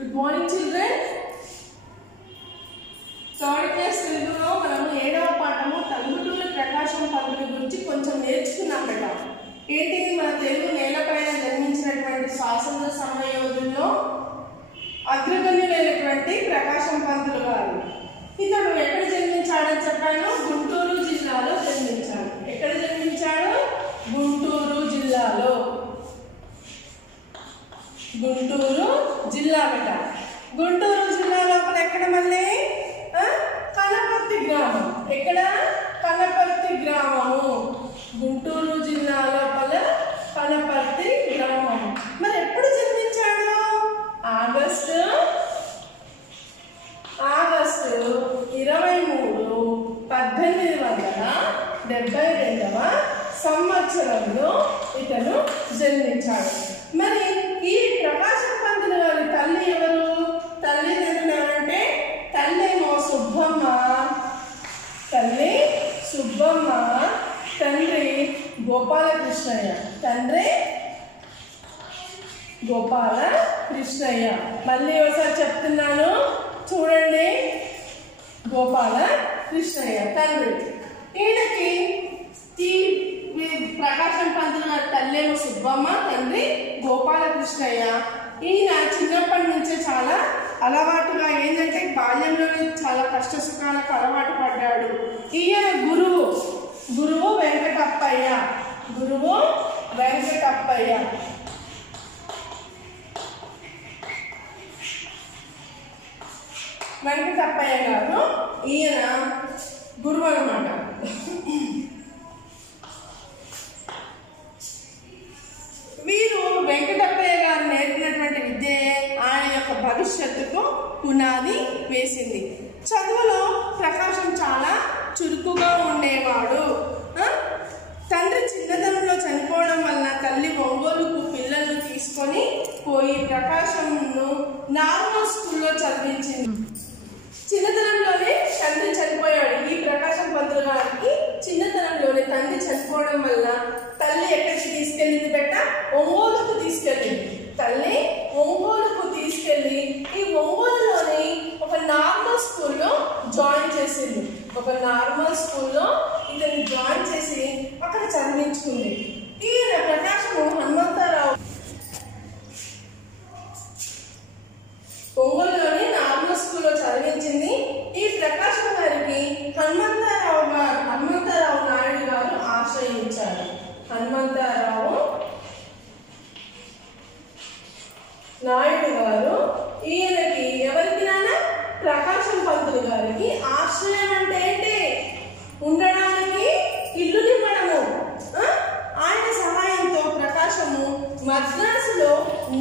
Good morning, children. Third class తెలుగులో మనము 7వ పాఠము టంగుటూరి ప్రకాశం పంతులు గురించి కొంచెం నేర్చుకున్నాం బేట. ఏంటిది మన తెలుగు నేలపైన జన్మించినటువంటి స్వాతంత్ర సమరయోధుల్లో అగ్రగణ్యులైనటువంటి ప్రకాశం పంతులు గారు. ఇతడు ఎక్కడ జన్మించాడని చెప్పాను? గుంటూరు జిల్లాలో జన్మించాడు. ఎక్కడ జన్మించాడు? గుంటూరు జిల్లాలో. గుంటూరు జిల్లా బేట. గుంటూరు జిల్లా లోపల ఎక్కడ మళ్ళీ కనపర్తి గ్రామం. ఎక్కడ? కనపర్తి గ్రామము. గుంటూరు జిల్లా లోపల కనపర్తి గ్రామం. మరి ఎప్పుడు జన్మించాడు? ఆగస్టు 23, 1872వ సంవత్సరంలో ఇతను జన్మించాడు. మరి ఈ ప్రకాశం పంతులు గారి తల్లి ఎవరు? తల్లిదండ్రులంటే తల్లేమో సుబ్బమ్మ, తండ్రి గోపాలకృష్ణయ్య. మళ్ళీ ఒకసారి చెప్తున్నాను చూడండి. గోపాలకృష్ణయ్య తండ్రి. ఈయనకి ప్రకాశం పంతులు గారి తల్లేమో సుబ్బమ్మ, తండ్రి గోపాలకృష్ణయ్య. ఈయన చిన్నప్పటి నుంచే చాలా అలవాటుగా ఏంటంటే బాల్యంలోనే చాలా కష్ట సుఖాలకు అలవాటు పడ్డాడు. ఈయన గురువు వెంకటప్పయ్య గారు ఈయన గురువు అన్నమాట. వీరు వెంకటప్పయ్య గారు నేర్పినటువంటి విద్య ఆయన యొక్క భవిష్యత్తుకు పునాది వేసింది. చదువులో ప్రకాశం చాలా చురుకుగా ఉండేవాడు. తండ్రి చిన్నతనంలో చనిపోవడం వలన తల్లి ఒంగోలుకు పిల్లలను తీసుకొని పోయి ప్రకాశంను నార్మల్ స్కూల్లో చదివించింది. చిన్నతనంలోనే తండ్రి చనిపోయాడు. ఈ ప్రకాశం పంతులు గారికి చిన్నతనంలోనే తండ్రి చనిపోవడం వల్ల తల్లి ఎక్కడికి తీసుకెళ్ళింది బెట్ట? ఒంగోలుకు తీసుకెళ్ళింది. తల్లి ఒంగోలుకు తీసుకెళ్ళి ఈ ఒంగోలులోని ఒక నార్మల్ స్కూల్లో జాయిన్ చేసింది. ఇతన్ని జాయిన్ చేసి అక్కడ చదివించుకుంది. ఈయన ప్రకాశము హనుమంతరావు ఒంగోలులోని నార్మల్ స్కూల్లో చదివించింది. ఈ ప్రకాశం గారికి హనుమంతరావు నాయుడు గారు ఆశ్రయించారు. హనుమంతరావు నాయుడు గారు ఈయనకి ఎవరికి నాన్న? ప్రకాశం పంతులు గారికి ఆశ్రయం అంటే ఏంటి? ఉండడానికి ఇల్లునివ్వడము. ఆయన సహాయంతో ప్రకాశము మద్రాసులో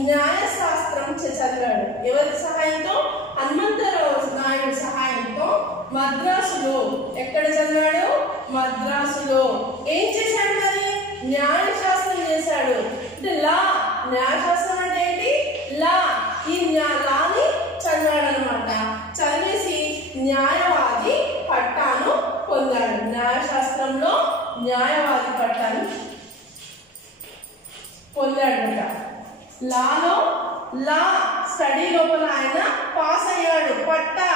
న్యాయశాస్త్రం చదివాడు. ఎవరి సహాయంతో? హనుమంతరావు నాయుడు సహాయంతో మద్రాసులో. ఎక్కడ చదివాడు? మద్రాసులో. ఏం చేశాడు మరి? న్యాయశాస్త్రం చేశాడు. అంటే న్యాయశాస్త్రం అంటే ఏంటి? ఈ లాని చదివాడనమాట. చదివేసి న్యాయవాది పట్టాను పొందాడు. న్యాయశాస్త్రంలో న్యాయవాది పట్టాను పొందాడట. లా స్టడీ లోపల ఆయన పాస్ అయ్యాడు. పట్టా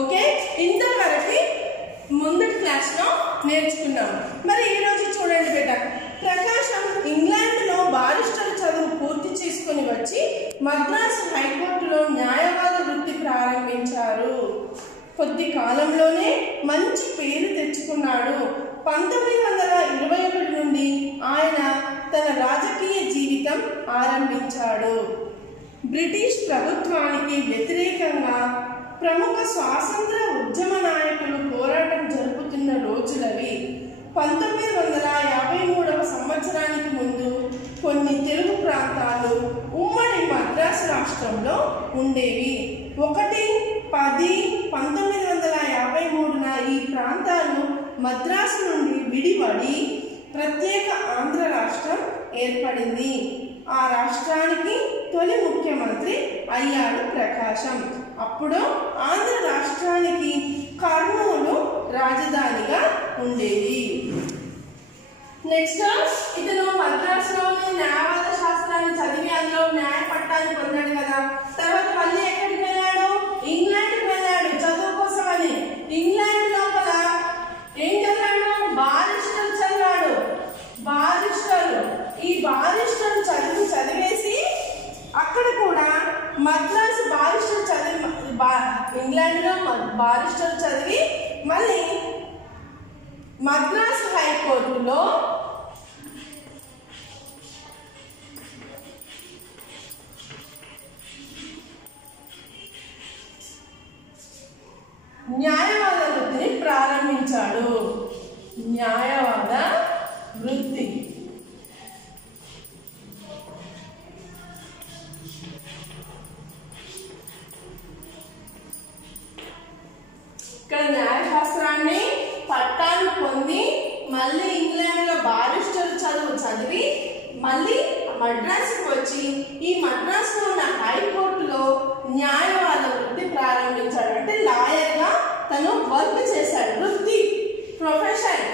ఓకే. ఇంతవరకు ముందటి క్లాస్లో నేర్చుకున్నాము. మరి ఈరోజు చూడండి బేట. ప్రకాశం ఇంగ్లాండ్లో బారిస్టర్ చదువు పూర్తి చేసుకుని వచ్చి మద్రాసు హైకోర్టులో న్యాయవాద వృత్తి ప్రారంభించారు. కొద్ది కాలంలోనే మంచి పేరు తెచ్చుకున్నాడు. 1921 నుండి ఆయన తన రాజకీయ జీవితం ఆరంభించాడు. బ్రిటిష్ ప్రభుత్వానికి వ్యతిరేకంగా ప్రముఖ స్వాతంత్ర ఉద్యమ నాయకులు పోరాటం జరుపుతున్న రోజులవి. 1953వ సంవత్సరానికి ముందు కొన్ని తెలుగు ప్రాంతాలు ఉమ్మడి మద్రాసు రాష్ట్రంలో ఉండేవి. 1-10-1953న ఈ ప్రాంతాలు మద్రాసు నుండి విడిపడి ప్రత్యేక ఆంధ్ర రాష్ట్రం ఏర్పడింది. ఆ రాష్ట్రానికి తొలి ముఖ్యమంత్రి అయ్యాడు ప్రకాశం. అప్పుడు ఆంధ్ర రాష్ట్రానికి కర్నూలు రాజధానిగా ఉండేది. నెక్స్ట్ ఇతను మద్రాసులోని న్యాయవాద శాస్త్రాన్ని చదివి అందులో న్యాయ పట్టాన్ని పొందాడు కదా. తర్వాత మళ్ళీ ఎక్కడికి వెళ్ళాడు? ఇంగ్లాండ్కి వెళ్ళాడు చదువు కోసం అని. ఇంగ్లాండ్ లోపల ఏం చదివాడు? బారిస్టర్ చదివాడు. ఈ బారిస్టర్ చదివేసి అక్కడ కూడా మద్రాసు బారిస్టర్ చదివి ఇంగ్లాండ్లో బారిస్టర్ చదివి మళ్ళీ మద్రాసు హైకోర్టులో న్యాయవాద వృత్తిని ప్రారంభించాడు. న్యాయవాద వృత్తి ఇక్కడ న్యాయశాస్త్రాన్ని పట్టాలు పొంది మళ్ళీ ఇంగ్లాండ్లో బారిస్టర్ చదివి మళ్ళీ మద్రాసుకు వచ్చి ఈ మద్రాసులో ఉన్న హైకోర్టులో న్యాయవాద వృత్తి ప్రారంభించాడు. అంటే లాయర్గా తను వర్క్ చేశాడు. వృత్తి ప్రొఫెషన్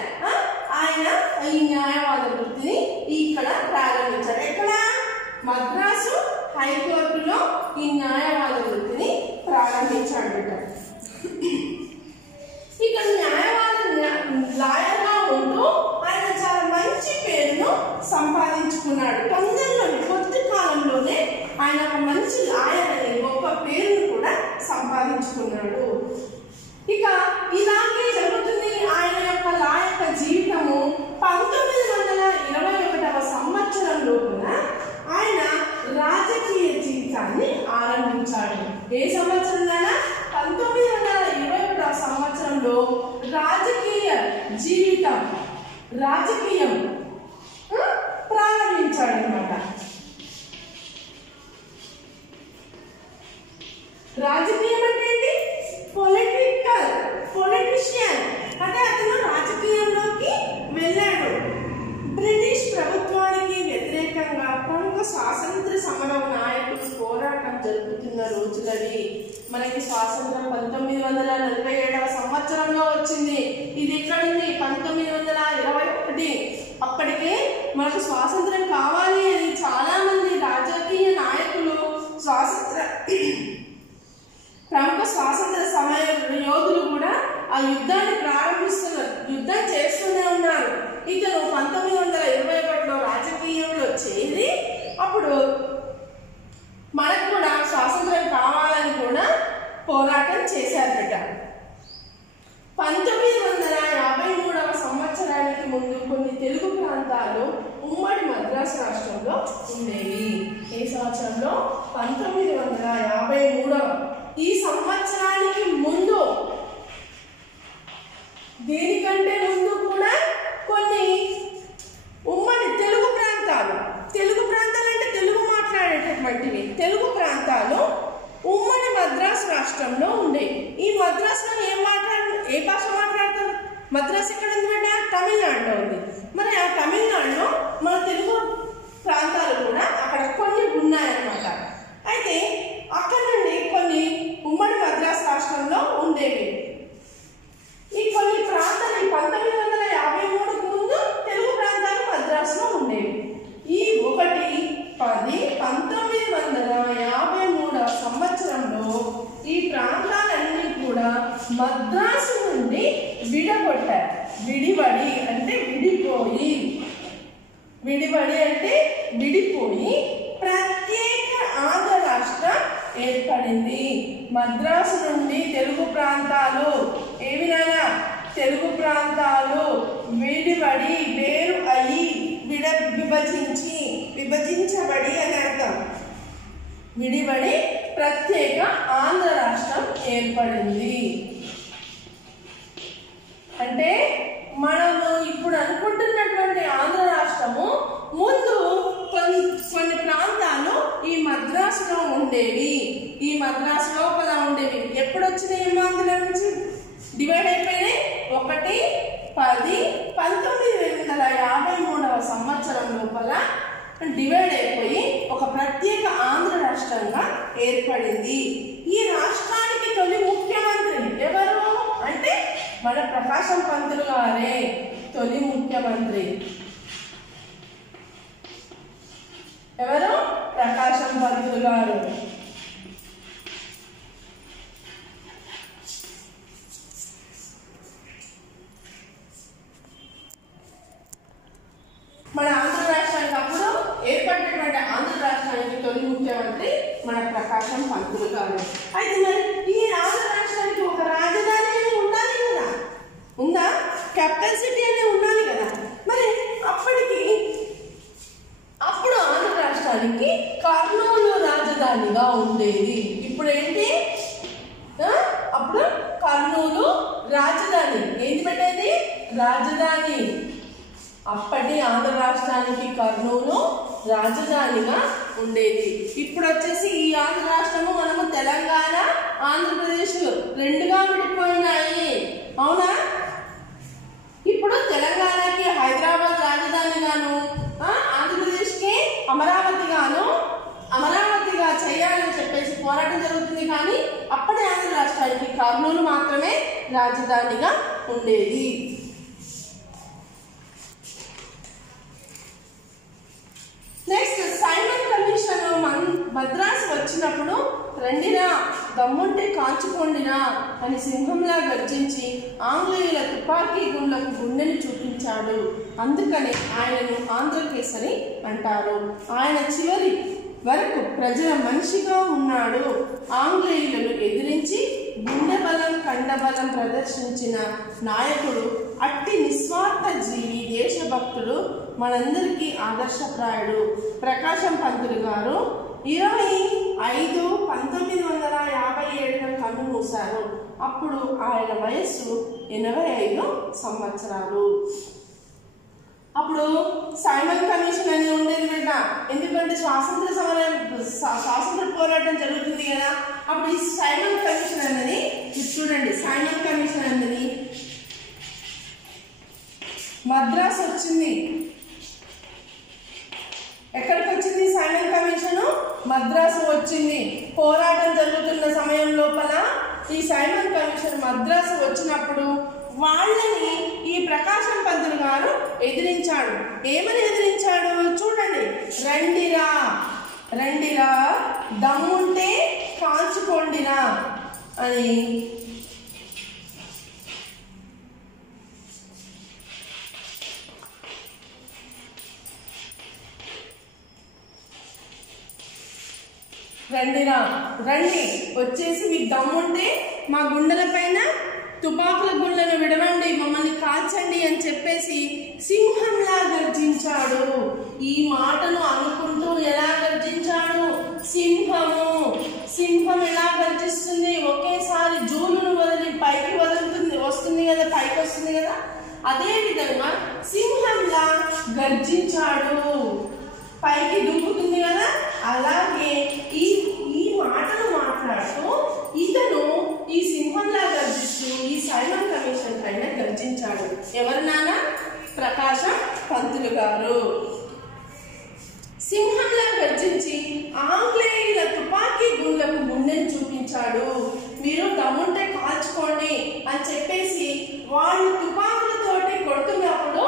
ఆయన ఈ న్యాయవాద వృత్తిని ఇక్కడ ప్రారంభించాడు. ఎక్కడ? మద్రాసు హైకోర్టులో ఈ న్యాయవాద వృత్తిని ప్రారంభించాడు. ఇక్కడ లాయర్గా ఉంటూ ఆయన చాలా మంచి పేరును సంపాదించుకున్నాడు. కొద్ది కాలంలోనే ఆయన ఒక మంచి లాయర్ అనే గొప్ప పేరును కూడా సంపాదించుకున్నాడు. ఇక ఇలాగే జరుగుతుంది ఆయన యొక్క లాయర్ జీవితము. 1921వ సంవత్సరంలో కూడా ఆయన రాజకీయ జీవితాన్ని ఆరంభించాడు. ఏ సంవత్సరంలోనా? 1921వ సంవత్సరంలో రాజకీయం ప్రారంభించాడు అన్నమాట. రాజకీయం అంటే ఏంటి? పొలిటీషియన్ అంటే అతను రాజకీయంలోకి వెళ్ళాడు. బ్రిటిష్ ప్రభుత్వానికి వ్యతిరేకంగా ప్రముఖ స్వాతంత్ర సమర నాయకులు పోరాటం జరుపుతున్న రోజులని. మనకి స్వాతంత్రం 1947వ సంవత్సరంలో వచ్చింది. ఇది ఎక్కడుంది? 1921. అప్పటికే మనకు స్వాతంత్రం కావాలి అని చాలా మంది రాజకీయ నాయకులు ప్రముఖ స్వాతంత్ర సమయ యోధులు కూడా ఆ యుద్ధాన్ని ప్రారంభిస్తున్నారు. యుద్ధం చేస్తూనే ఉన్నారు. ఇతను 1921లో రాజకీయంలో చేరి అప్పుడు మనకు కూడా స్వాతంత్రం కావాలని కూడా పోరాటం చేశారట. 1953వ సంవత్సరానికి ముందు కొన్ని తెలుగు ప్రాంతాలు ఉమ్మడి మద్రాసు రాష్ట్రంలో ఉండేవి. ఏ సంవత్సరంలో? 1953. ఈ సంవత్సరానికి ముందు, దీనికంటే ముందు కూడా కొన్ని ఉమ్మడి తెలుగు ప్రాంతాలు అంటే తెలుగు మాట్లాడేటటువంటివి తెలుగు ప్రాంతాలు ఉమ్మడి మద్రాసు రాష్ట్రంలో ఉండేవి. ఈ మద్రాసులో ఏ భాష మాట్లాడతారు? మద్రాసు ఎక్కడ ఉంది బిడ్డ? తమిళనాడులో ఉంది. మరి ఆ తమిళనాడులో మన తెలుగు ప్రాంతాలు కూడా అక్కడ కొన్ని ఉన్నాయన్నమాట. అయితే అక్కడ నుండి కొన్ని ఉమ్మడి మద్రాసు రాష్ట్రంలో ఉండేవి. ఈ కొన్ని ప్రాంతాలు 1953కు ముందు తెలుగు ప్రాంతాలు మద్రాసులో ఉండేవి. ఈ 1953వ సంవత్సరంలో ఈ ప్రాంతాలన్నీ కూడా మద్రాసు నుండి విడగొట్టారు. విడిబడి అంటే విడిపోయి ప్రత్యేక ఆంధ్ర రాష్ట్రం ఏర్పడింది. మద్రాసు నుండి తెలుగు ప్రాంతాలు విడిబడి వేరు అయి విభజించబడి అని అర్థం. విడిబడి ప్రత్యేక ఆంధ్ర రాష్ట్రం ఏర్పడింది. అంటే మనము ఇప్పుడు అనుకుంటున్నటువంటి ఆంధ్ర రాష్ట్రము ముందు కొన్ని ప్రాంతాలు ఈ మద్రాసులో ఉండేవి. ఈ మద్రాసు లోపల ఉండేవి. ఎప్పుడు వచ్చినాయి? ఆంధ్ర నుంచి డివైడ్ అయిపోయినాయి. 1953వ సంవత్సరం లోపల డివైడ్ అయిపోయి ఒక ప్రత్యేక ఆంధ్ర రాష్ట్రంగా ఏర్పడింది. ఈ రాష్ట్రానికి తొలి ముఖ్యమంత్రి ఎవరు అంటే మన ప్రకాశం పంతులు గారే తొలి ముఖ్యమంత్రి. ఎవరు? ప్రకాశం పంతులు గారు. మన ఆంధ్ర రాష్ట్రానికి అప్పుడు ఏర్పడినటువంటి ఆంధ్ర రాష్ట్రానికి తొలి ముఖ్యమంత్రి మన ప్రకాశం పంతులు గారు. అయితే మరి ఈ ఆంధ్ర రాష్ట్రానికి ఒక రాజధాని అనేది ఉండాలి కదా, ఉందా? క్యాపిటల్ సిటీ అనేది ఉండాలి కదా. మరి అప్పుడు ఆంధ్ర రాష్ట్రానికి కర్నూలు రాజధానిగా ఉండేది. ఇప్పుడు ఏంటి? అప్పుడు కర్నూలు రాజధాని. ఏంటి పెట్టేది? రాజధాని. అప్పటి ఆంధ్ర రాష్ట్రానికి కర్నూలు రాజధానిగా ఉండేది. ఇప్పుడు వచ్చేసి ఈ ఆంధ్ర రాష్ట్రము మనము తెలంగాణ ఆంధ్రప్రదేశ్ రెండుగా విడిపోయినాయి, అవునా? ఇప్పుడు తెలంగాణకి హైదరాబాద్ రాజధానిగాను, ఆంధ్రప్రదేశ్కి అమరావతిగా చేయాలని చెప్పేసి పోరాటం జరుగుతుంది. కానీ అప్పటి ఆంధ్ర రాష్ట్రానికి కర్నూలు మాత్రమే రాజధానిగా ఉండేది. నెక్స్ట్, సైమన్ కమిషన్ మద్రాసు వచ్చినప్పుడు రండిరా దమ్ముంటే కాల్చుకోండిరా అని సింహంలా గర్జించి ఆంగ్లేయుల తుపాకీ గుండ్లకు గుండెని చూపించాడు. అందుకని ఆయనను ఆంధ్రకేసరి అంటారు. ఆయన చివరి వరకు ప్రజల మనిషిగా ఉన్నాడు. ఆంగ్లేయులను ఎదిరించి గుండె బలం కండబలం ప్రదర్శించిన నాయకుడు, అట్టి నిస్వార్థ జీవి, దేశభక్తుడు, మనందరికీ ఆదర్శప్రాయుడు ప్రకాశం పంతులు గారు 25/1957 కన్ను మూశారు. అప్పుడు ఆయన వయస్సు 85 సంవత్సరాలు. అప్పుడు సైమన్ కమిషన్ అనేది ఉండేది బిడ్డ. ఎందుకంటే స్వాతంత్ర పోరాటం జరుగుతుంది కదా. అప్పుడు ఈ సైమన్ కమిషన్ అనేది చూడండి, సైమన్ కమిషన్ అనేది మద్రాసు వచ్చింది. ఎక్కడికి వచ్చింది సైమన్ కమిషన్? మద్రాసు వచ్చింది. పోరాటం జరుగుతున్న సమయం లోపల ఈ సైమన్ కమిషన్ మద్రాసు వచ్చినప్పుడు వాళ్ళని ఈ ప్రకాశం పంతులు గారు ఎదిరించాడు. ఏమని ఎదిరించాడు చూడండి, రండిరా దమ్ముంటే కాల్చుకోండిరా అని. రండి వచ్చేసి మీకు దమ్ముంటే మా గుండెల పైన తుపాకుల గుండెలను విడవండి, మమ్మల్ని కాల్చండి అని చెప్పేసి సింహంలా గర్జించాడు. ఈ మాటను అనుకుంటూ ఎలా గర్జించాడు? సింహం ఎలా గర్జిస్తుంది? ఒకేసారి జూలును వదిలి పైకి వస్తుంది కదా, పైకి వస్తుంది కదా. అదే విధంగా సింహంలా గర్జించాడు, పైకి దుంకుతుంది కదా. అలాగే ఈ మాటను మాట్లాడుతూ ఇతను ఈ సింహంలా గర్జిస్తూ ఈ సైమన్ కమిషన్ పైన గర్జించాడు. ఎవరు నాన్న? ప్రకాశం పంతులు గారు. సింహంలా గర్జించి ఆంగ్లేయుల తుపాకీ గుండ్లకు గుండెని చూపించాడు. మీరు దమ్ముంటే కాల్చుకోండి అని చెప్పేసి వాళ్ళు తుపాకులతోటి కొడుతున్నప్పుడు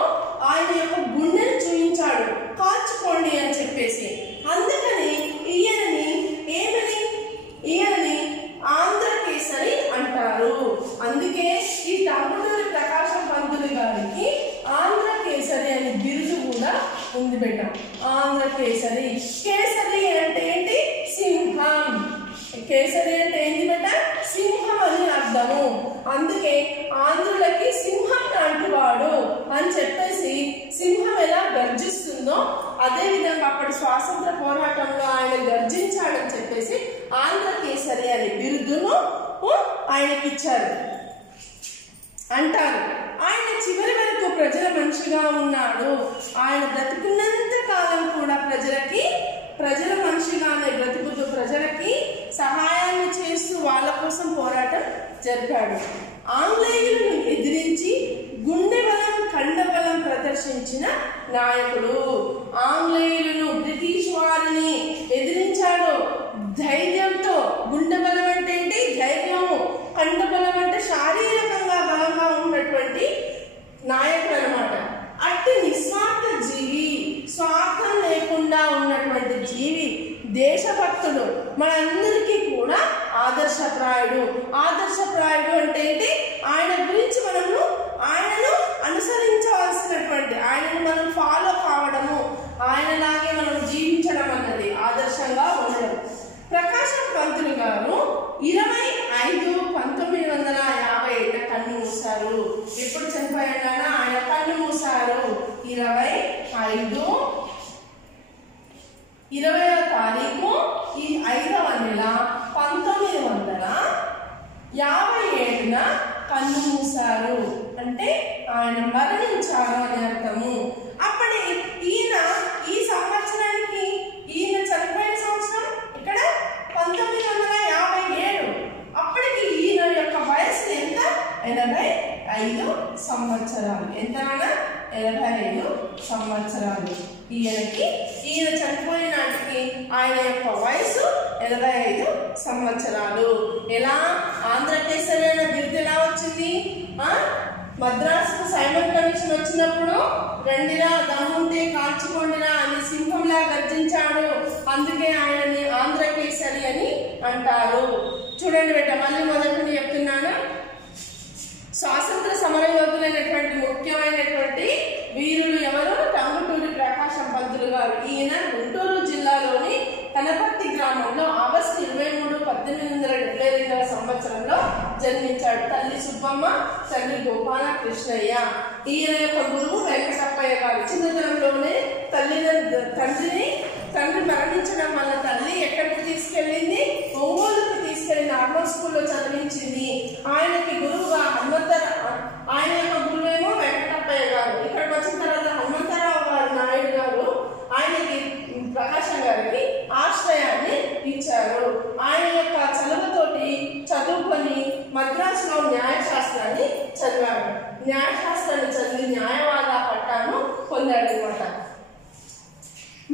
ఆయన యొక్క గుండెని చూపించాడు, కాల్చుకోండి అని చెప్పేసి. అందుకని ఈయనని ఆంధ్రకేసరి అంటారు. అందుకే ఈ టంగుటూరి ప్రకాశం పంతులు గారికి ఆంధ్రకేసరి అనే బిరుదు కూడా ఉంది బిడ్డ. ఆంధ్రకేసరి. కేసరి అంటే ఏంటి? సింహం. కేసరి అంటే ఏంటి బిడ్డ? సింహం అని అర్థము. అందుకే ఆంధ్రులకి సింహం లాంటి వాడు అని చెప్పేసి సింహం ఎలా గర్జిస్తుందో అదే విధంగా అప్పటి స్వాతంత్ర పోరాటంలో ఆయన గర్జించాడని చెప్పేసి ఆంధ్రకేసరి అనే బిరుదును ఆయనకి ఇచ్చారు అంటారు. ఆయన చివరి వరకు ప్రజల మనిషిగా ఉన్నాడు. ఆయన బ్రతుకున్నంత కాలం కూడా ప్రజల మనిషిగానే బ్రతుకుతూ ప్రజలకి సహాయాన్ని చేస్తూ వాళ్ళ కోసం పోరాటం జరిపాడు. ఆంగ్లేయులను ఎదిరించి గుండె బలం కండబలం ప్రదర్శించిన నాయకుడు. ఆంగ్లేయులను బ్రిటిష్ వారిని ఎదిరించాడు ధైర్యంతో. గుండె బలం అంటే ఏంటి? ధైర్యము. కండబలం అంటే శారీరకంగా బలంగా ఉన్నటువంటి ఆదర్శప్రాయుడు. ఆదర్శప్రాయుడు అంటే ఏంటి? ఆయన గురించి మనము ఆయనను అనుసరించవలసినటువంటి, ఆయనను మనం ఫాలో కావడము, ఆయనలాగే మనం జీవించడం అన్నది ఆదర్శంగా ఉండడం. ప్రకాశం పంతులు గారు 25/1950 కన్ను మూశారు. ఎప్పుడు చనిపోయాడు ఆయన? కన్ను మూశారు 20వ తారీఖు ఈ 5వ నెల 1957 కన్ను మూశారు. అంటే ఆయన మరణించారు అని అర్థము. అప్పటి ఈయన ఈ సంవత్సరానికి, ఈయన చనిపోయిన సంవత్సరం ఇక్కడ 1957. అప్పటికి ఈయన యొక్క వయసు ఎంత? 85 సంవత్సరాలు. ఎంతనా? 85 సంవత్సరాలు. ఈయన చనిపోయిన నాటికి ఆయన యొక్క వయసు 85 సంవత్సరాలు. ఎలా? ఆంధ్రకేసరి అనే బిరుదు ఎలా వచ్చింది? మద్రాసుకు సైమన్ కమిషన్ వచ్చినప్పుడు రెండిరా దమ్ముంటే కాల్చుకోండిరా అని సింహంలా గర్జించాడు. అందుకే ఆయనని ఆంధ్రకేసరి అని అంటారు. చూడండి బిడ్డ, మళ్ళీ మొదటి చెప్తున్నాను. స్వాతంత్ర సమర యోధులైనటువంటి ముఖ్యమైనటువంటి వీరులు ఎవరు? టంగుటూరి ప్రకాశం పంతులు గారు. ఈయన గుంటూరు జిల్లాలోని కనపర్తి గ్రామంలో ఆగస్టు 23, 1872 సంవత్సరంలో జన్మించాడు. తల్లి సుబ్బమ్మ, తండ్రి గోపాల కృష్ణయ్య. ఈయన యొక్క గురువు వెంకటప్పయ్య గారు. చిన్నతనంలోనే తండ్రి మరణించడం వల్ల తల్లి ఎక్కడికి తీసుకెళ్ళింది? ఒంగోలుకి తీసుకెళ్లి నార్మల్ స్కూల్లో చదివించింది. ఆయనకి గురువుగా ఆయన యొక్క గురువేమో వెంకటప్పయ్య గారు. ఇక్కడికి వచ్చిన తర్వాత హనుమంతరావు గారు నాయుడు గారు ఆయనకి, ప్రకాశం గారికి ఆశ్రయాన్ని ఇచ్చారు. ఆయన యొక్క చదువుతోటి చదువుకొని మద్రాసులో న్యాయశాస్త్రాన్ని చదివాడు. న్యాయశాస్త్రాన్ని చదివి న్యాయవాద పట్టాను పొందాడు అనమాట.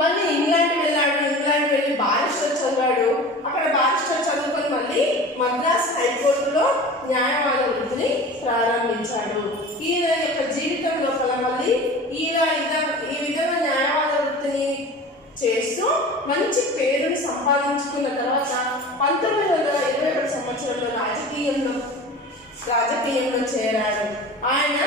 మళ్ళీ ఇంగ్లాండ్ వెళ్ళాడు. ఇంగ్లాండ్ వెళ్ళి బారిస్టర్ చదివాడు. అక్కడ బారిస్టర్ చదువుకొని మళ్ళీ మద్రాస్ హైకోర్టులో న్యాయవాద వృత్తిని ప్రారంభించాడు. ఈయన యొక్క జీవితం లోపల మళ్ళీ ఈ విధంగా న్యాయవాద వృత్తిని చేస్తూ మంచి పేరుని సంపాదించుకున్న తర్వాత 1921 సంవత్సరంలో రాజకీయంలో చేరాడు. ఆయన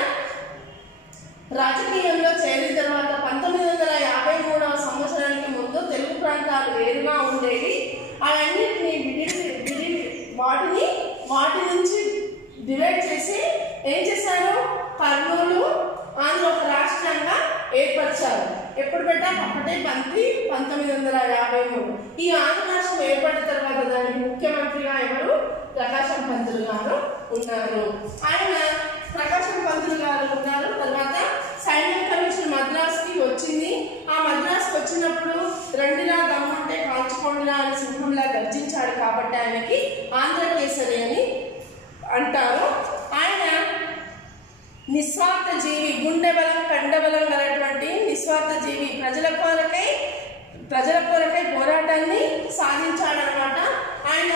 రాజకీయంలో చేరిన తర్వాత 1953 సంవత్సరానికి ముందు తెలుగు ప్రాంతాలు వేరుగా ఉండేవి. అవన్నిటిని వాటి నుంచి డివైడ్ చేసి ఏం చేశారు? కర్నూలు ఆంధ్ర ఒక రాష్ట్రంగా ఏర్పరిచారు. ఎప్పుడు పెట్టారు? 1953. ఈ ఆంధ్ర రాష్ట్రం ఏర్పడిన తర్వాత దానికి ముఖ్యమంత్రిగా ఎవరు? ప్రకాశం పంతులు గారు ఉన్నారు. ప్రకాశం పంతులు గారు ఉన్నారు. తర్వాత సైమన్ కమిషన్ మద్రాసుకి వచ్చింది. ఆ మద్రాసుకి వచ్చినప్పుడు రెండిలా దమ్ముంటే కాల్చుకోండిలా అని సింహంలా గర్జించాడు కాబట్టి ఆయనకి ఆంధ్రకేసరి అని అంటారు. ఆయన నిస్వార్థ జీవి, గుండె బలం కండబలం గలటువంటి నిస్వార్థ జీవి. ప్రజల కొరకై పోరాటాన్ని సాధించాడనమాట. ఆయన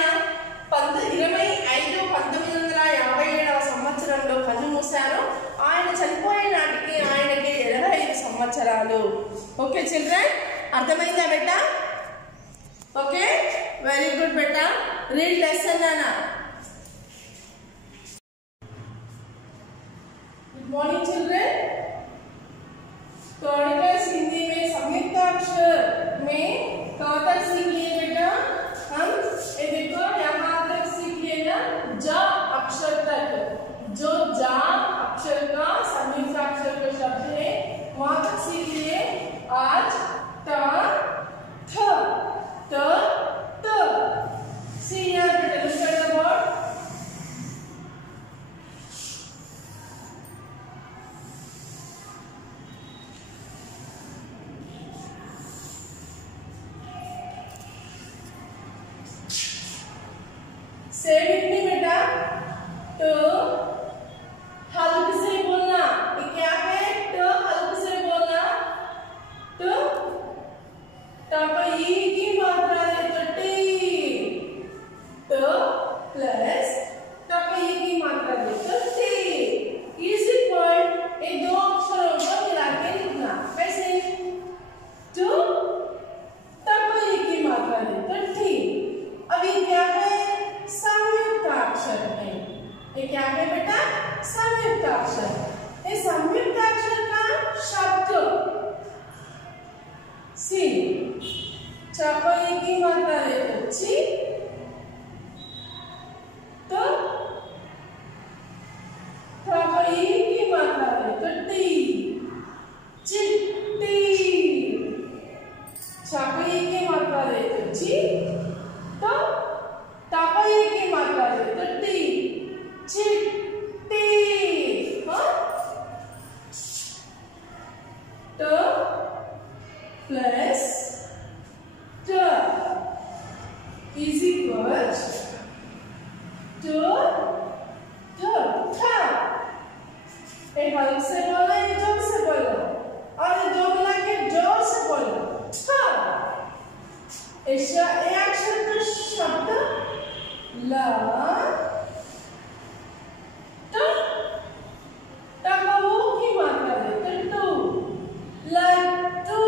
25/1957 సంవత్సరంలో కన్ను మూశారు. ఆయన చనిపోయే నాటికి ఆయనకి 75 సంవత్సరాలు. ఓకే చిల్డ్రన్, అర్థమైందా బెట్ట? ఓకే, వెరీ గుడ్ బెట్ట. రీడ్ లెసన్ నానా. Good morning children. तो आर्टिकल्स हिंदी में संयुक्त अक्षर में कहाँ तक सीख लिए बेटा? हम ये देखो यहाँ तक सीख लिए ना, ज अक्षर तक। जो ज अक्षर का संयुक्त अक्षर का शब्द है वहाँ तक सीख लिए। आज त थ त त। See here, better look at the word. क्या है बेटा? संयुक्त अक्षर। इस संयुक्त अक्षर का शब्द सी चपई की मात्रा है तो ची, तो चपई की मात्रा है तो टी, चिट्टी। चपई की मात्रा है तो ची, तो टपई की मात्रा है तो टी, चिट्टी। ट प्लस ट इज इक्वल टू ठ। एक अलग से बोला, एक जोर से बोला, और जो बोला कि जोर से बोला ठ। ये अक्षर का शब्द ल ट। टकऊ की मात्रा है तो टू, लट्टू।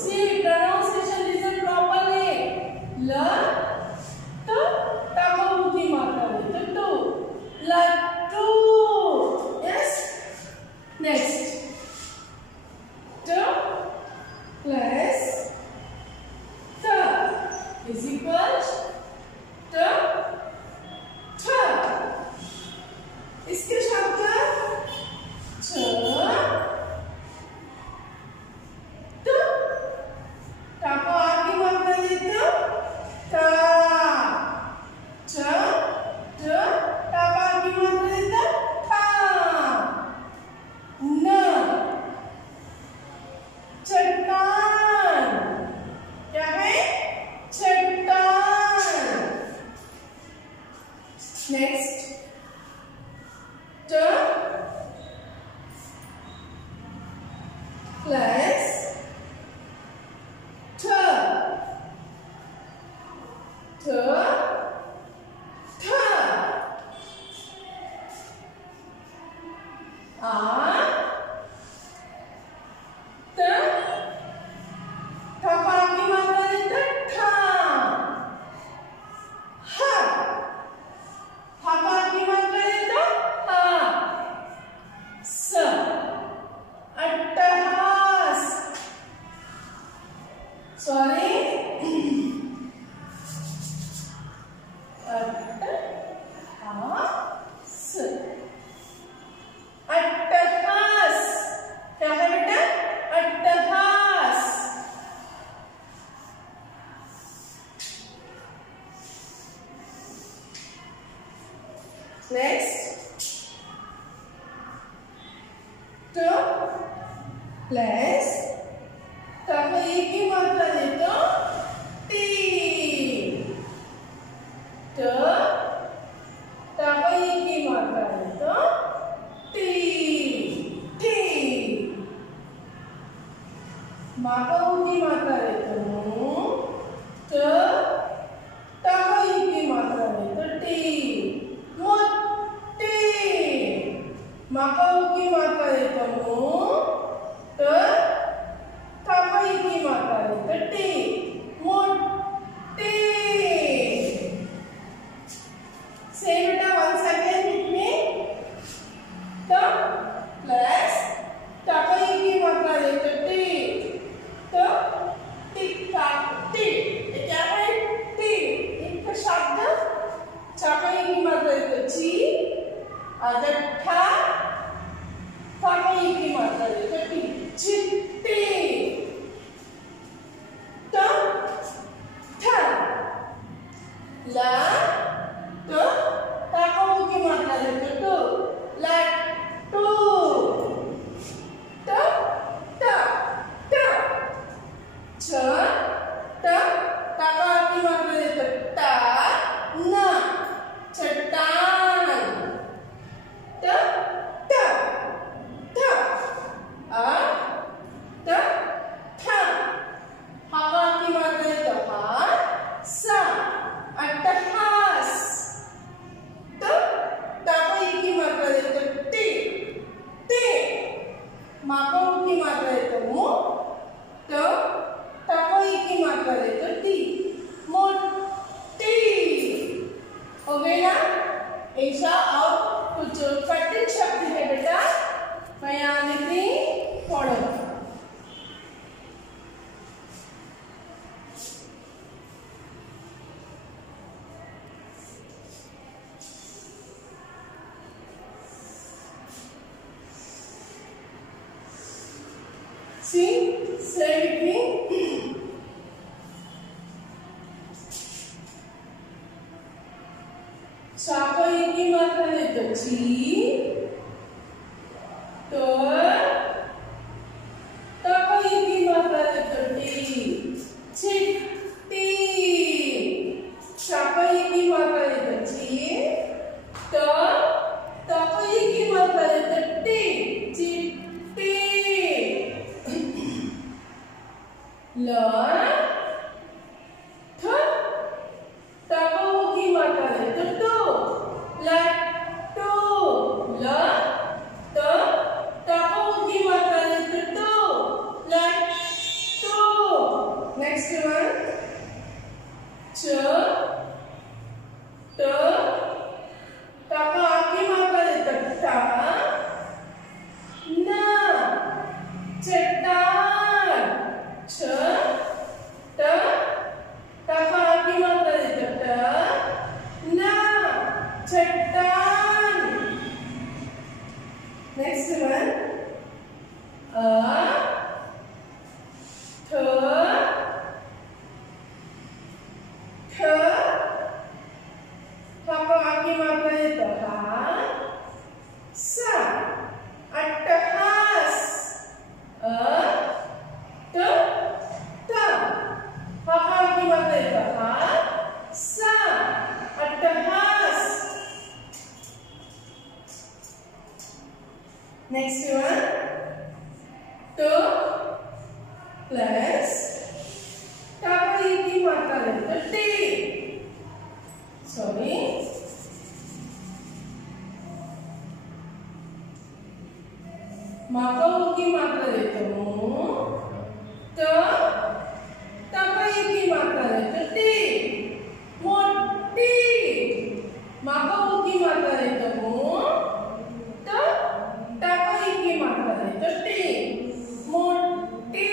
सी प्रोनाउंसिएशन लिसन प्रॉपर्ली। ल ट टकऊ की मात्रा है तो टू, लट्टू। यस, नेक्स्ट ट प्लस ट इज इक्वल ट ठ। इसके शब्द छ ट, टा को आगे मात्रा देते टा, छ ट, टा को आगे मात्रा देते ठा। न चट्टान, क्या है? चट्टान। नेक्स्ट ट प्लस ठ, ठ ठ। आ त, ठ को आगे मात्रा देते ठा। ह, ह को आगे मात्रा देते हा। स अट्टहास, सॉरी अट्टहास, क्या है बेटा? अट्टहास। नेक्स्ट ट प्लस टपई की मात्रा दे तो टी, ट टपई की मात्रा दे तो टी, टी। माकऊ की मात्रा दे तो मु, ट टपई की मात्रा दे तो टी, मुट्टी। माकऊ की मात्रा दे तो मु, ट टपई की मात्रा दे तो टी, मुट्टी। Say बेटा once again with me. ट प्लस टपई की मात्रा दे तो टी, तो टिक्का टी। क्या है? टी। एक शब्द टपई की मात्रा दे तो ची, अगर ठा टपई की मात्रा दे तो टी, चिट्टी। ट ठ ला तो टकऊ की मात्रा दे तो टू, लट्टू। ट ट ट छ ट, टका की मात्रा दे तो टा, न चट्टान। ट ट ट आ ट ऐसा और कुछ कठिन शब्द है बेटा, मैं यहाँ लिख रही पढ़ो। See, say with me. शाकाई की मात्रा लेते ची, तो ताकाई की मात्रा लेते टी, चिट्टी। शाकाई की मात्रा लेते ची, तो ताकाई की मात्रा लेते टी, चिट्टी। ल थ ताकाऊ की मात्रा लेते टू, लट्टू। ल त ताकाऊ की मात्रा लेते टू, लट्टू। नेक्स्ट वन च ट ताका की मात्रा लेते टा, न चट्टान। छ ट ताका की मात्रा लेते ट, न चट्टान। नेक्स्ट वन अ थ ठ ताका की मात्रा लेते हा, स अट्टहास। अ ट थ ताका की मात्रा लेते हा, स अट्टहास। नेक्स्ट वन तो प्लस ताकाई की मात्रा लेते टी, सॉरी माकाऊ की मात्रा लेते हूँ, तो ताकाई की मात्रा लेते टी, मोटी। माकाऊ की मात्रा लेते हूँ, तो ताकाई की मात्रा लेते टी, मोटी।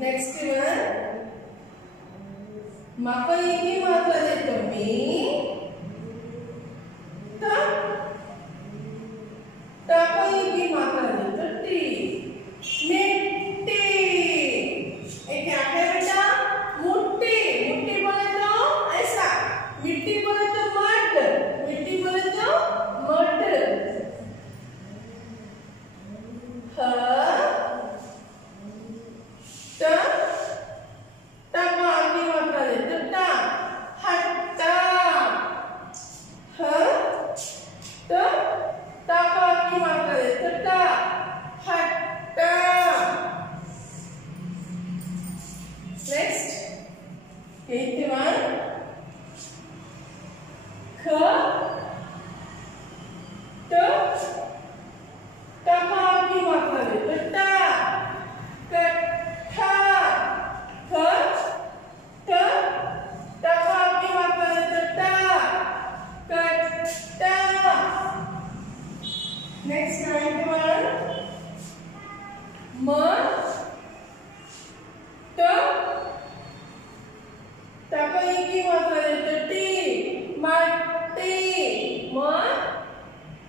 नेक्स्ट वन माकाई की मात्रा लेते मी, तो ताकाई की मात्रा लेते टी, मिट्टी। एक क्या है बेटा, मुट्ठी। मुट्ठी बोले तो ऐसा, मिट्टी बोले तो मड, मिट्टी बोले तो मड। ह ट ताका की मात्रा लेते टा, हट्टा। ह ट ताका की मात्रा लेते टा, हट्टा। नेक्स्ट एट वन ख ट ताका की मात्रा लेते टा, कट्ठा। ख ट ताका की मात्रा लेते टा, कट्टा। नेक्स्ट नाइन्थ वन म ट ताकाई की मात्रा लेते टी, मट्टी। म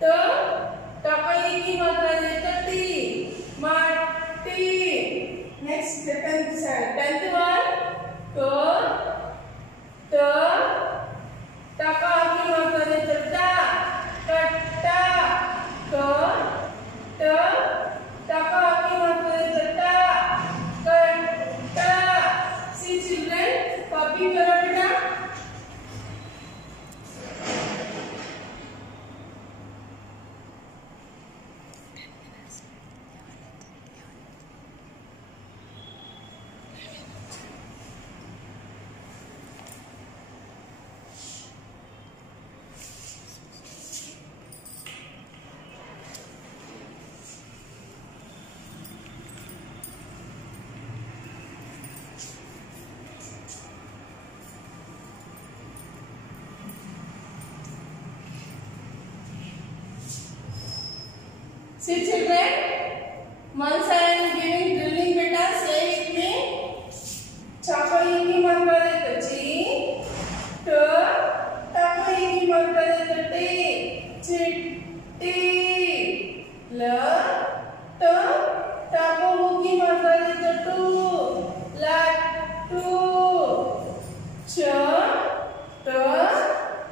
ट ताकाई की मात्रा लेते टी, मट्टी। नेक्स्ट टेंथ वन तो ट ताका की मात्रा लेते टा, कट्टा। क ट ताका की मात्रा लेते टा, कट्टा। सी चिल्ड्रन, कॉपी करो बेटा। See children, once I am giving drilling beta, say with me. Chapai की मात्रा देते ची, ट, टाpai की मात्रा देते टी, चिट्टी, ल, ट, टापो की मात्रा देते टू, लट्टू, च, ट,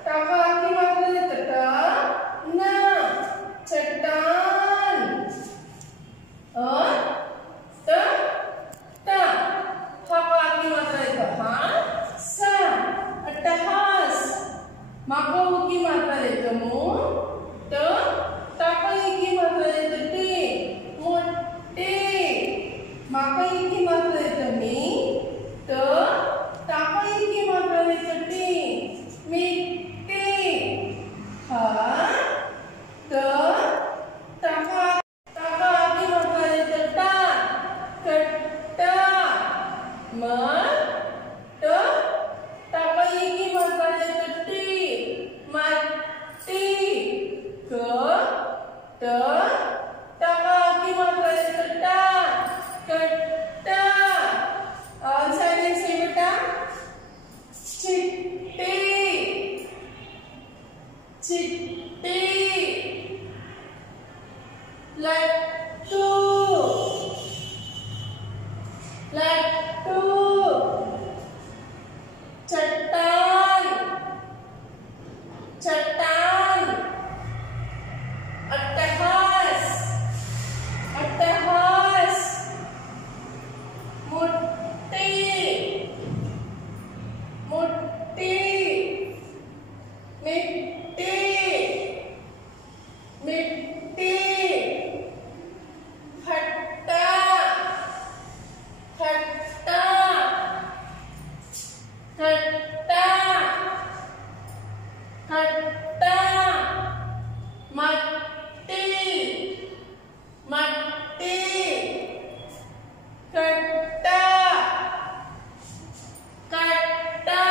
टापा की मात्रा देते ट, न, चट्टान, ट, ट, टापा की मात्रा देते हा, स, अट्टहास, माको की मात्रा देते मु, ट, टापाई की मात्रा देते टी, मोट्टी, मापाई की मात्रा देते मी, ट, टापाई की मात्रा देते टी, मिट्टी, हा, ट, टापा की मात्रा देते टा, कट्टा, म, ट, टापाई की मात्रा देते टी, मट्टी, क, ट, टापा की मात्रा देते टा, कट्टा, और साइलेंस से बेटा, चिट्टी, चिट्टी, लट्टू, लट्टू, चट्टान, चट्टान, अट्टहास, अट्टहास, मुट्ठी, मुट्ठी, मिट्टी, मिट्टी, खट्टा, खट्टा, खट्टा, खट्टा, मट्टी, मट्टी, कट्टा, कट्टा।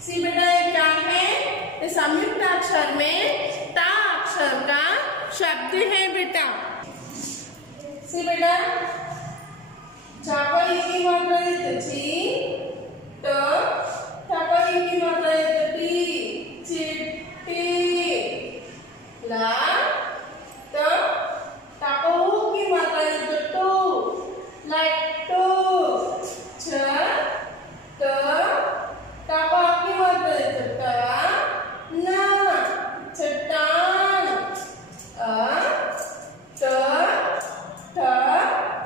सी बेटा ये क्या है? इस संयुक्त अक्षर में टा अक्षर का शब्द है बेटा। सी बेटा चापाई की मात्रा देते ची, ट, टापाई की मात्रा देते टी, चिट्टी, ला, ट, टापो की मात्रा देते टू, लट्टू, छ, ट, टापा की मात्रा देते टा, न, चट्टान, ट, ठ,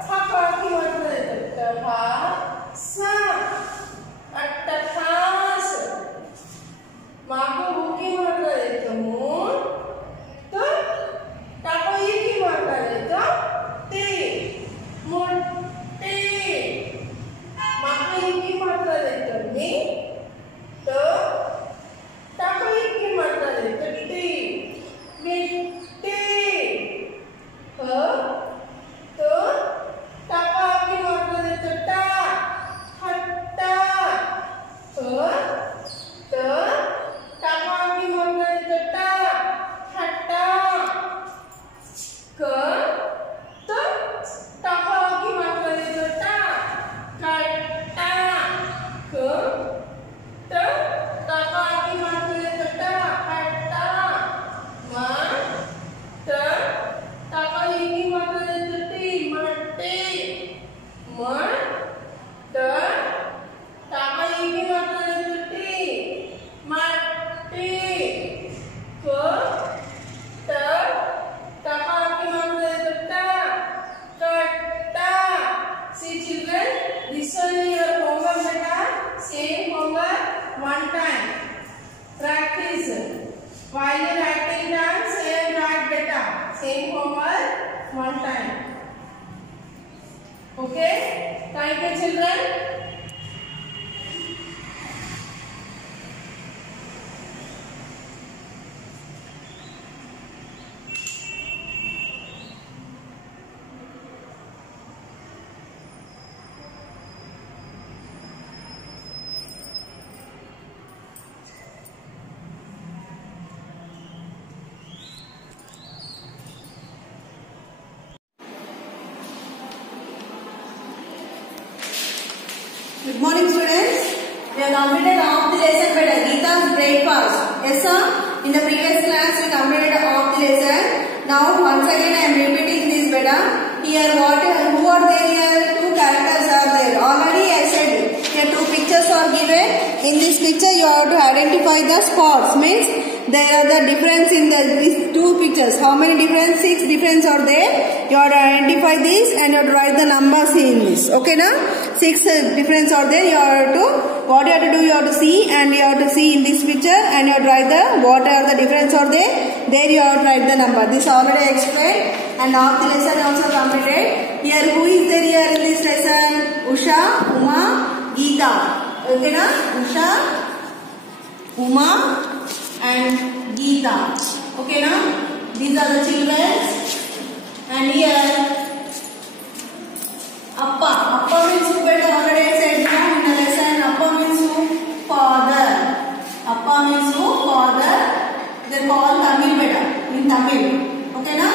टापा की मात्रा देते टा, स, अट्टहास, माको की मात्रा देते मु, तो टापाई की मात्रा देते टी, मोट्टी, मापाई की मात्रा देते मी, तो टापाई की मात्रा देते टी, मिट्टी, ह, तो टापा की मात्रा देते टा, खट्टा, ह, तो टापा की मात्रा देते टा, खट्टा, क, तो टापा की मात्रा देते टा, कट्टा, क, तो टापा की मात्रा देते टा, खट्टा, म, ट, टापा की मात्रा देते टी, मट्टी, म, ट, टापा की मात्रा देते टी, मट्टी, क, ट, टापा की मात्रा देते टा, कट्टा। See children, listen your homework beta. Same homework one time. Practice. While you writing down, say and write beta. Same homework one time. Okay? Thank you children. Good morning, students. We have completed half the lesson by Geeta's breakfast. Yes, sir. In the previous class, we completed half the lesson. Now, once again, I am repeating this beta. Here, who are there here? Two characters are there. Already, I said here two pictures are given. In this picture, you have to identify the spots. Means there are the difference in these two pictures. How many difference? 6 difference are there. You have to identify this and you have to write the numbers in this. Okay, now 6 difference are there. You have to what you have to do. You have to see and you have to see in this picture and you have to write the what are the difference are there. There you have to write the number. This already explained and now the lesson also completed. Here who is there here in this lesson? Usha, Uma, Geeta. Okay, na? Usha, Uma and Geeta. Okay, now these are the children. And here Appa. Appa means who? Better already I said in the lesson. Appa means who? Father. Appa means who? Father. They call Tamil better in Tamil. Okay, now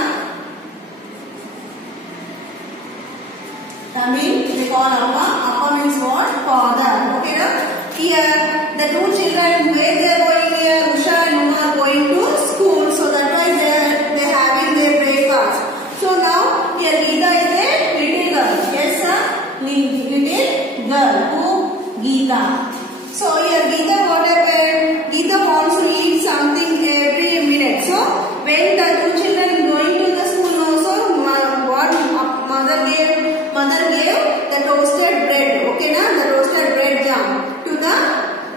Tamil they call Appa. Appa means what? Father. Okay, now here the two children where they are going here. Usha and Uma are going to school, so that's why they are having their breakfast. So now here Geeta is a little girl. Yes, sir, little girl. Who? Geeta. So here Geeta, what happened? Geeta wants to eat something every minute. So when the two children going to the school also, what mother gave the toasted bread. Okay, na the roasted bread jam to the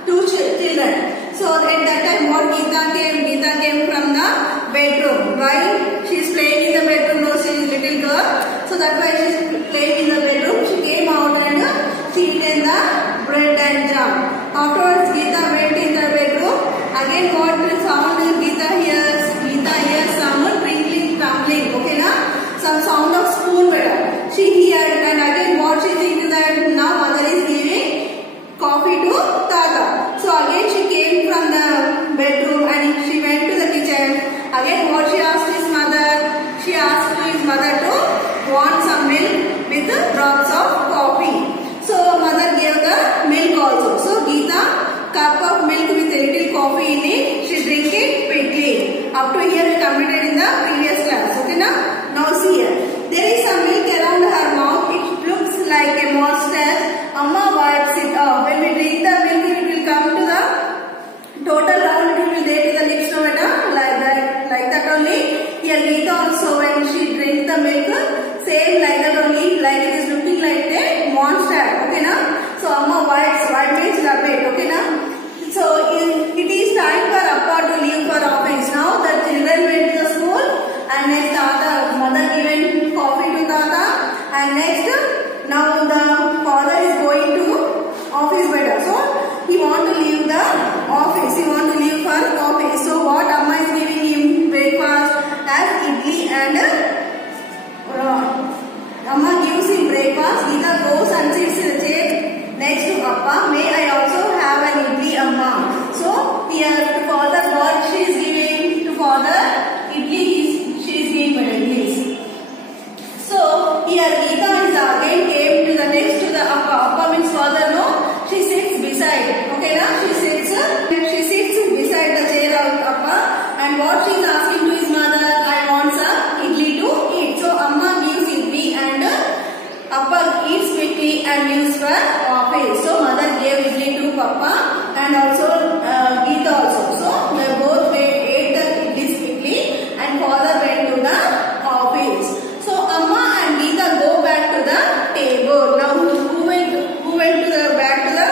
two children. So at that time what Geeta came from the bedroom. Why? She is playing in the bedroom. No, she is little girl. So that's why she is playing in the bedroom. She came out and she eaten the bread and jam. Afterwards Geeta went in the bedroom. Again what sound Geeta hears? Geeta hears some trickling, tumbling. Okay, na? Some sound of spoon better. She heard and again what she thinks that now mother is giving coffee to Tata. So again she came from the bedroom and she went to the kitchen. Again what she asked his mother? She asked his mother to want some milk with drops of coffee. So mother gave the milk also. So Geeta cup of milk with a little coffee in it. She drink it quickly. Up to here we completed in the previous class. Okay, now? Now see here. There is some milk around her mouth. It looks like a monster. Amma wipes it off. When we drink the milk, it will come to the total round. It will there to the lips, no matter like that only. Here Geeta also when she drinks the milk, same like that only. Like it is looking like a monster. Okay, na? So Amma wipes. Wipe means rub it. Okay, na? So it is time for Appa to leave for office. Now the children went to the school and next mother given coffee to Tata and next now the father is going to office better. So he want to leave the office. He want to leave for office. So what Amma is giving him breakfast as idli and Amma gives him breakfast. Geeta goes and sits in the chair next to Appa. May I also have an idli, Amma? So here to father what she is giving to father idli she is giving idlis. So here Geeta is again came to the next to the Appa. Appa means father, no? She sits beside. Okay, now she sits beside the chair of Appa and what she is asking to his mother, I want some idli to eat. So Amma gives idli and Appa eats quickly and leaves for office. So mother gave idli to Papa and also Geeta also. So they both ate the idlis quickly and father went to the office. So Amma and Geeta go back to the table. Now who went to the back to the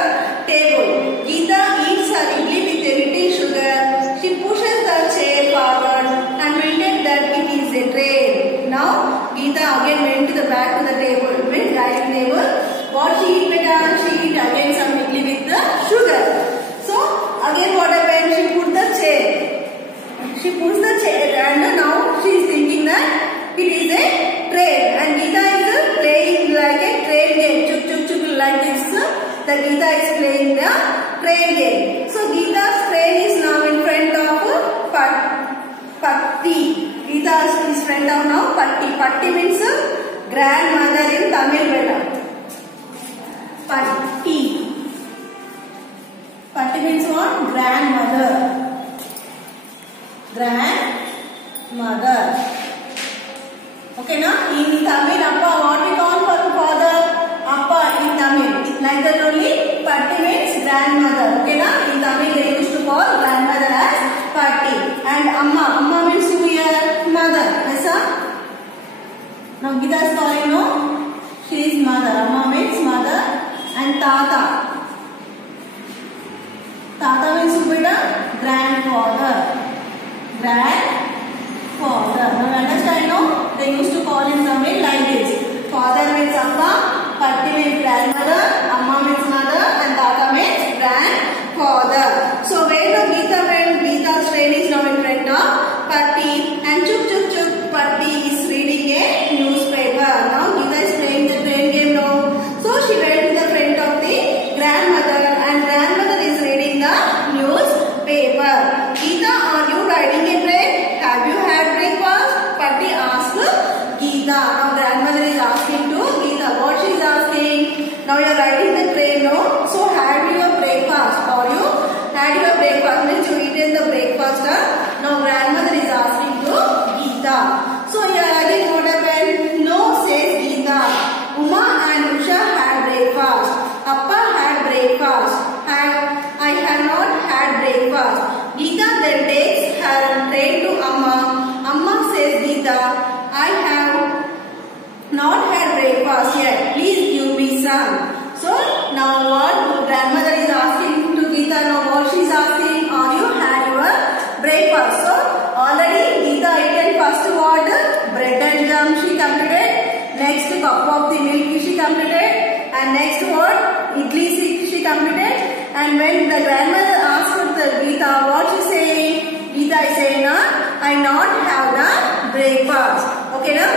table? Geeta eats her idli with a little sugar. She pushes the chair forward and pretended that it is a train. Now Geeta again went to the back to the table, dining table. What she eat better? She eat again some idli with the sugar. So again what happened? She put the chair. She puts the chair and now she is thinking that it is a train and Geeta is playing like a train game. Chuk chuk chuk like this. The Geeta is playing the train game. So Geeta's train is now in front of Patti. Geeta is friend of now Patti. Patti means grandmother in Tamil better. Patti. Patti means what? Grandmother. Grandmother. Okay, na? In Tamil, Appa, what we call for father? Appa in Tamil. Like that only, Patti means grandmother. Okay, na? In Tamil, they used to call grandmother as Patti. And Amma. Amma means who here? Mother. Yes, sir? Now, Gita is calling, no? She is mother. Amma means mother. And Tata. Tata means who, beta? Grandfather. Grandfather. Now, understand, no? They used to call in Tamil like this. Father means Appa, Patti means grandmother, Amma means mother, and Tata means grandfather. So where the Gita went? Gita's train is now in front of Patti, and chuk chuk chuk, Patti is reading a newspaper. Now Gita is playing the train game now. So she went to the front of the grandmother, and grandmother is reading the newspaper. Gita, are you riding a train? Have you had breakfast? Patti asked Gita. Now grandmother is asking to Gita. What she is asking? Now you are riding the train, no? So have your breakfast. Or you had your breakfast? Means you eaten the breakfast. Now grandmother is asking to Gita. So here again what happened? No, says Gita. Uma and Usha had breakfast. Appa had breakfast. I have not had breakfast. Gita then takes her train to Amma. Amma says Gita, I have not had breakfast yet. Please give me some. So now what grandmother is asking to Gita, now what she is asking, are you had your breakfast? So already Gita eaten first what? Bread and jam she completed. Next cup of the milk she completed. And next what? Idli she completed. And when the grandmother asked the Gita, what she saying? Gita is saying, I not have the breakfast. Okay, now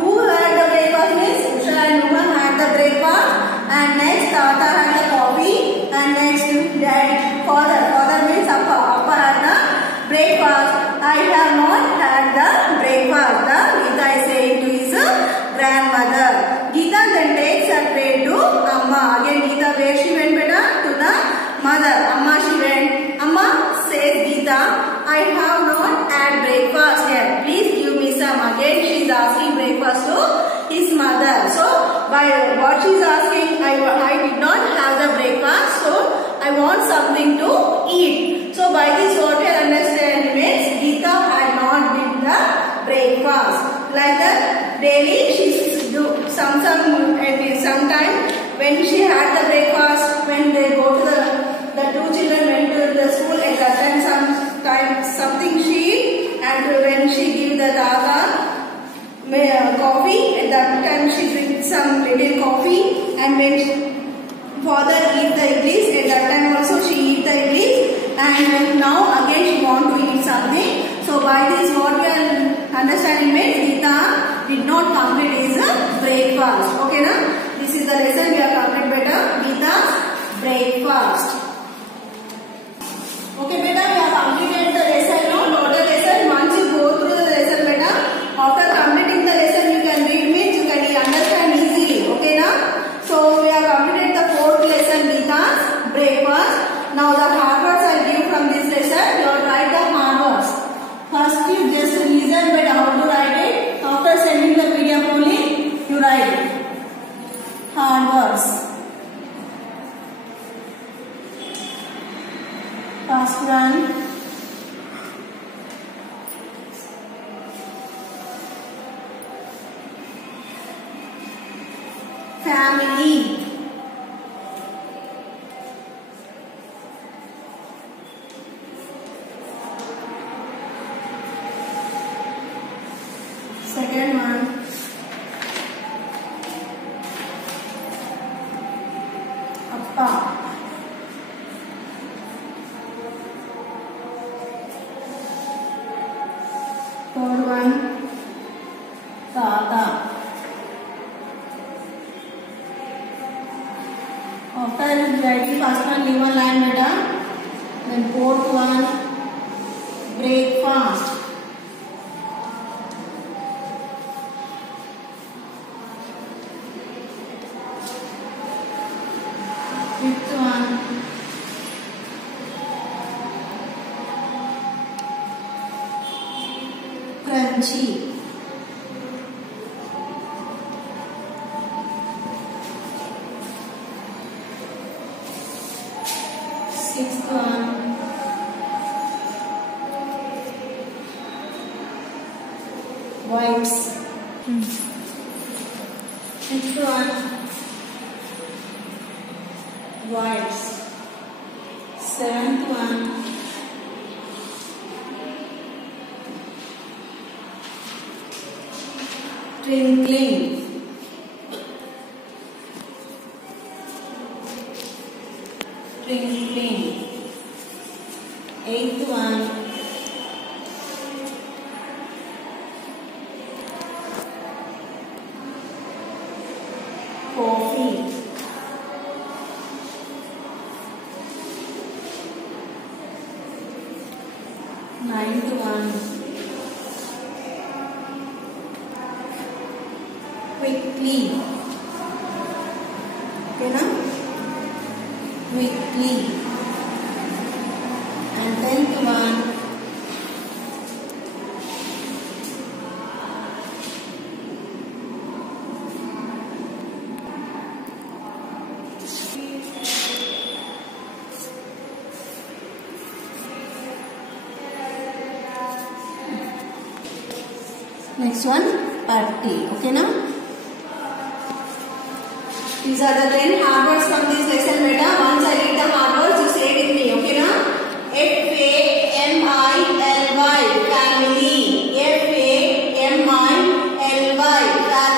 who had the breakfast means Usha and Uma had the breakfast. And next Tata had the coffee. And next dad, father means Appa had the breakfast. I have not had the breakfast. The Gita is saying to his grandmother. Gita then takes her tray to Amma. Again Gita, where she went, beta? To the mother. Amma she went. Amma says Gita, I have not had breakfast yet. Please give me some. Again she is asking breakfast to his mother. So by what she is asking, I did not have the breakfast, so I want something to eat. So by this what we understand means Gita had not did the breakfast. Like that daily she do sometime when she had the breakfast, when they go to the two children went to the school, at that time something she eat, and when she give the Tata coffee, at that time she drink some little coffee, and when father eat the idlis, at that time also she eat the idlis, and now again she want to eat something. So by this what we are understanding means Gita did not complete his breakfast. Okay, na? This is the lesson we are complete, beta. Gita's breakfast. Okay, beta, we have completed the lesson, no? Total lesson. Once you go through the lesson, beta, after completing the lesson, you can read means you can understand easily. Okay, na? So we have completed the fourth lesson, Gita's breakfast. Now the hard words I give from this lesson, you will write the hard words. First you just listen, beta, how to write it. After sending the PDF only, you write it. Hard words. First one. Family. Second one. Appa. Third one. Tata. After writing first one, leave one line, beta. Then fourth one, breakfast. Fifth one, crunchy. Sixth one, wipes. Next one, wipes. Seventh one, twinkling. Twinkling. Eighth one, coffee. Ninth one, quickly. Okay, na? Quickly. And 10th one, next one, party. Okay, now? These are the 10 hard words from this lesson, beta. Once I read the hard words, you say with me. Okay, now? Family. Family.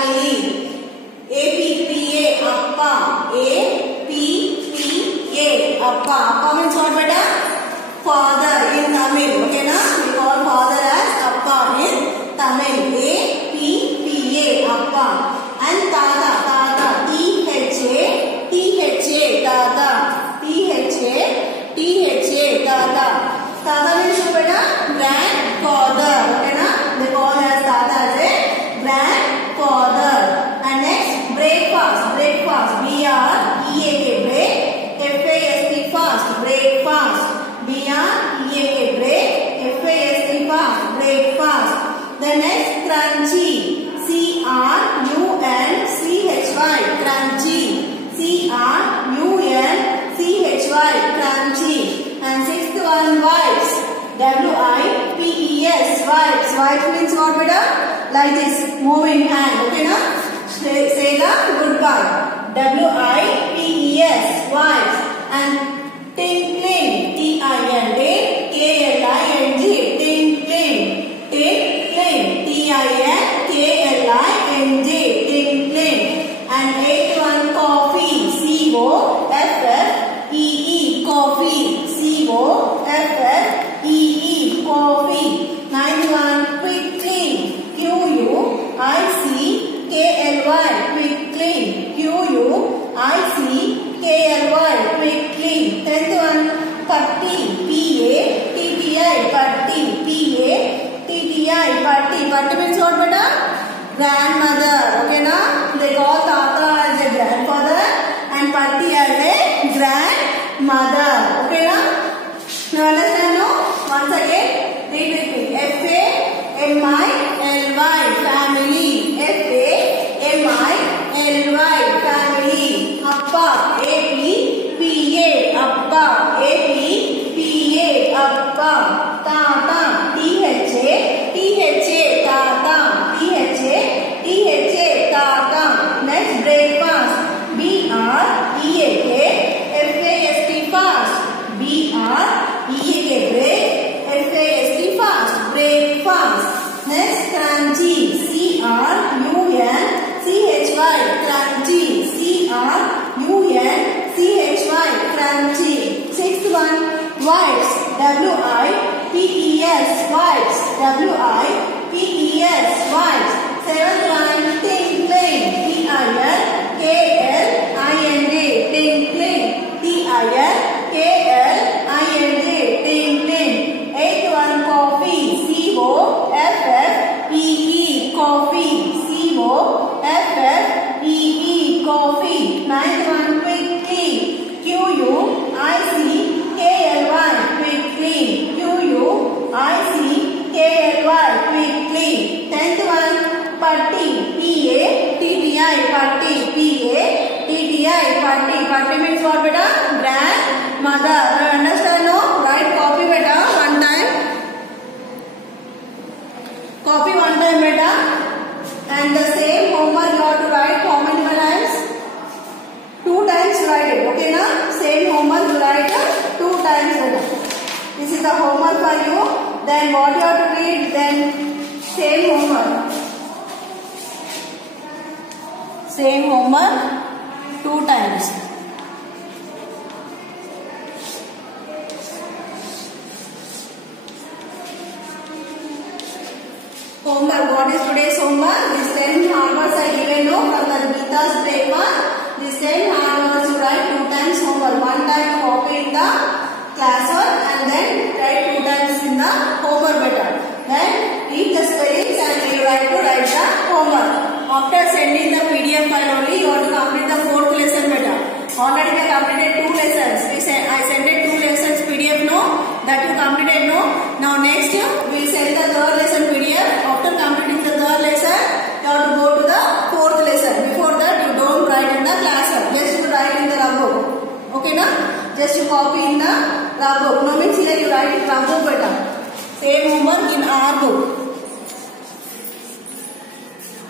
Family. Appa. Appa. Appa means what, beta? Father in Tamil. Okay, na? We call father as Appa in Tamil. Appa. And Tata. Tata. Tata. Tata. Tata means what, beta? Grandfather. Okay, na? They call as Tata as a grandfather. And next, breakfast. Breakfast. B-R-E-A-K. Break. F-A-S-T. Fast. Breakfast. B-R-E-A-K. Break. F-A-S-T. Fast. Breakfast. The next, crunchy. C-R-U-N-C-H-Y. Crunchy. C-R-U-N-C-H-Y. Crunchy. And sixth one, wipes. W-I-P-E-S. Wipes. Wipes means what, beta? Like this, moving hand. Okay, na? Say the goodbye. W-I-P-E-S. Wipes. And tinkling. T-I-N-K-L-I-N-G. Tinkling. Tinkling. T-I-N-K-L-I-N-G. Tinkling. And eighth one, coffee. C-O-F-F-E-E. Coffee. C-O-F-F-E-E. Coffee. Ninth one, quickly. Q-U-I-C-K-L-Y. Quickly. Q-U-I-C-K-L-Y. Quickly. Tenth one, patti. P-A-T-T-I. Patti. P-A-T-T-I. Patti. Patti means what, beta? Grandmother. Okay, na? They call Tata as a grandfather and Patti as a grandmother. Okay, na? Now understand, no? Once again, read with me. F-A-M-I-L-Y. Family. F-A-M-I-L-Y. Family. Appa. A-P-P-A. Appa. A-P-P-A. Appa. Tata. T-H-A. T-H-A. Tata. T-H-A. T-H-A. Tata. Next, breakfast. B-R-E-A-K. F-A-S-T. Fast. B-R-E-A-K. Break. F-A-S-T. Fast. Breakfast. Next, crunchy. C-R-U-N-C-H-Y. Crunchy. C-R-U-N-C-H-Y. Crunchy. Sixth one, wipes. W-I-P-E-S. Wipes. W-I-P-E-S. Wipes. Seventh one, tinkling. T-I-N-K-L-I-N-G. Tinkling. T-I-N-K-L-I-N-G. Tinkling. Eighth one, coffee. C-O-F-F-E-E. Coffee. C-O-F-F-E-E. Coffee. Ninth one, quickly. Q-U-I-C-K-L-Y. Quickly. Q-U-I-C-K-L-Y. Patti means what beta? Grandmother. You understand no? Write copy beta one time. Copy one time beta. And the same homework you have to write how many times? 2 times write it. Okay na? Same homework you write 2 times beta. This is the homework for you. Then what you have to read? Then same homework. Same homework 2 times. Homework. What is today's homework? These 10 hard words I given no from the Gita's breakfast. These 10 hard words you write 2 times homework. 1 time copy in the classwork and then write 2 times in the homework beta. Then read the spellings and you write the homework. After sending the PDF file only, you have to complete the 4th lesson beta. Already we completed 2 lessons. I sent 2 lessons PDF no, that you completed no. Now next we send the 3rd lesson PDF. After completing the 3rd lesson, you have to go to the 4th lesson. Before that you don't write in the classroom. Just you write in the rub book. Okay na? Just you copy in the rub book. No means here you write in rub book beta. Same homework in our book.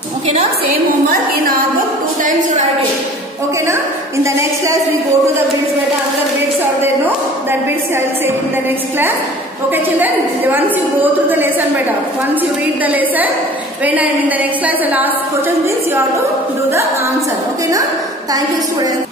Okay na? Same homework in our book 2 times you write it. Okay na? In the next class we go to the bits beta. Other bits are there no? That bits I will say in the next class. Okay children? Once you go through the lesson beta. Once you read the lesson, when I am in the next class the last question means you have to do the answer. Okay na? Thank you students.